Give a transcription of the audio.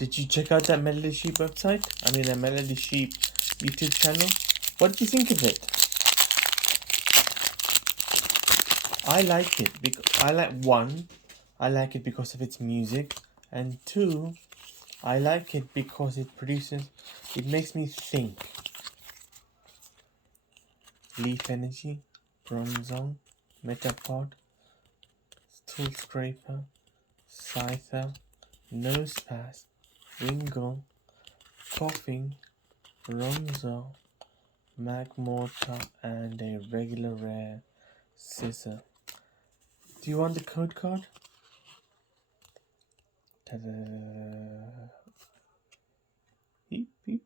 Did you check out that Melody Sheep website? I mean, the Melody Sheep YouTube channel? What did you think of it? I like it because I like it because of its music, and two, I like it because it makes me think. Leaf Energy, Bronzong, Metapod, Tool Scraper, Scyther, Nosepass, Wingull, Coughing, Ronzo, Magmortar, and a regular rare Scissor. Do you want the code card? Ta-da! Beep, beep.